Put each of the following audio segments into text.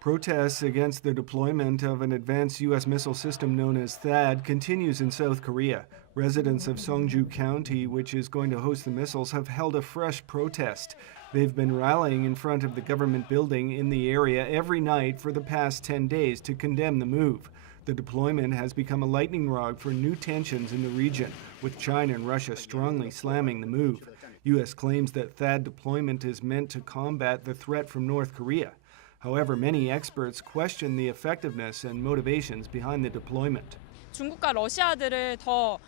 Protests against the deployment of an advanced U.S. missile system known as THAAD continues in South Korea. Residents of Seongju County, which is going to host the missiles, have held a fresh protest. They've been rallying in front of the government building in the area every night for the past 10 days to condemn the move. The deployment has become a lightning rod for new tensions in the region, with China and Russia strongly slamming the move. U.S. claims that THAAD deployment is meant to combat the threat from North Korea. However, many experts question the effectiveness and motivations behind the deployment. 중국과 러시아들을 더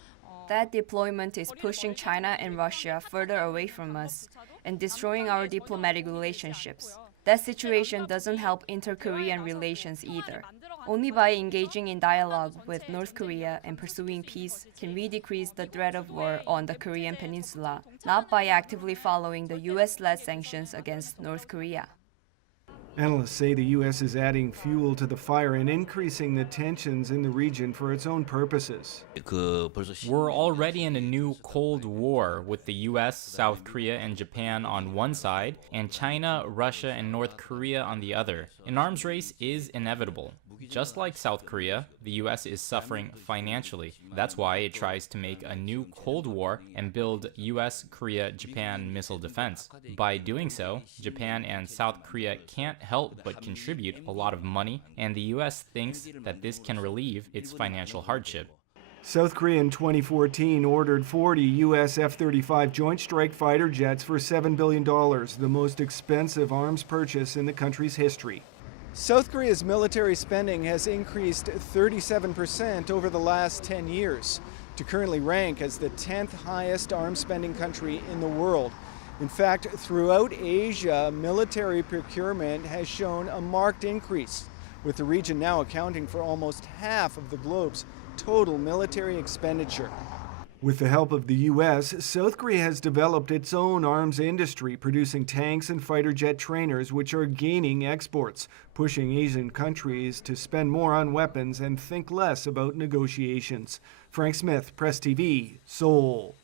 That deployment is pushing China and Russia further away from us and destroying our diplomatic relationships. That situation doesn't help inter-Korean relations either. Only by engaging in dialogue with North Korea and pursuing peace can we decrease the threat of war on the Korean peninsula, not by actively following the US-led sanctions against North Korea. Analysts say the U.S. is adding fuel to the fire and increasing the tensions in the region for its own purposes. We're already in a new Cold War with the US, South Korea, and Japan on one side, and China, Russia, and North Korea on the other. An arms race is inevitable. Just like South Korea, the US is suffering financially. That's why it tries to make a new Cold War and build US, Korea, Japan missile defense. By doing so, Japan and South Korea can't help but contribute a lot of money, and the US thinks that this can relieve its financial hardship. South Korea in 2014 ordered 40 U.S. F-35 Joint Strike Fighter jets for $7 billion, the most expensive arms purchase in the country's history. South Korea's military spending has increased 37% over the last 10 years, to currently rank as the 10th highest arms spending country in the world. In fact, throughout Asia, military procurement has shown a marked increase, with the region now accounting for almost half of the globe's total military expenditure. With the help of the U.S., South Korea has developed its own arms industry, producing tanks and fighter jet trainers, which are gaining exports, pushing Asian countries to spend more on weapons and think less about negotiations. Frank Smith, Press TV, Seoul.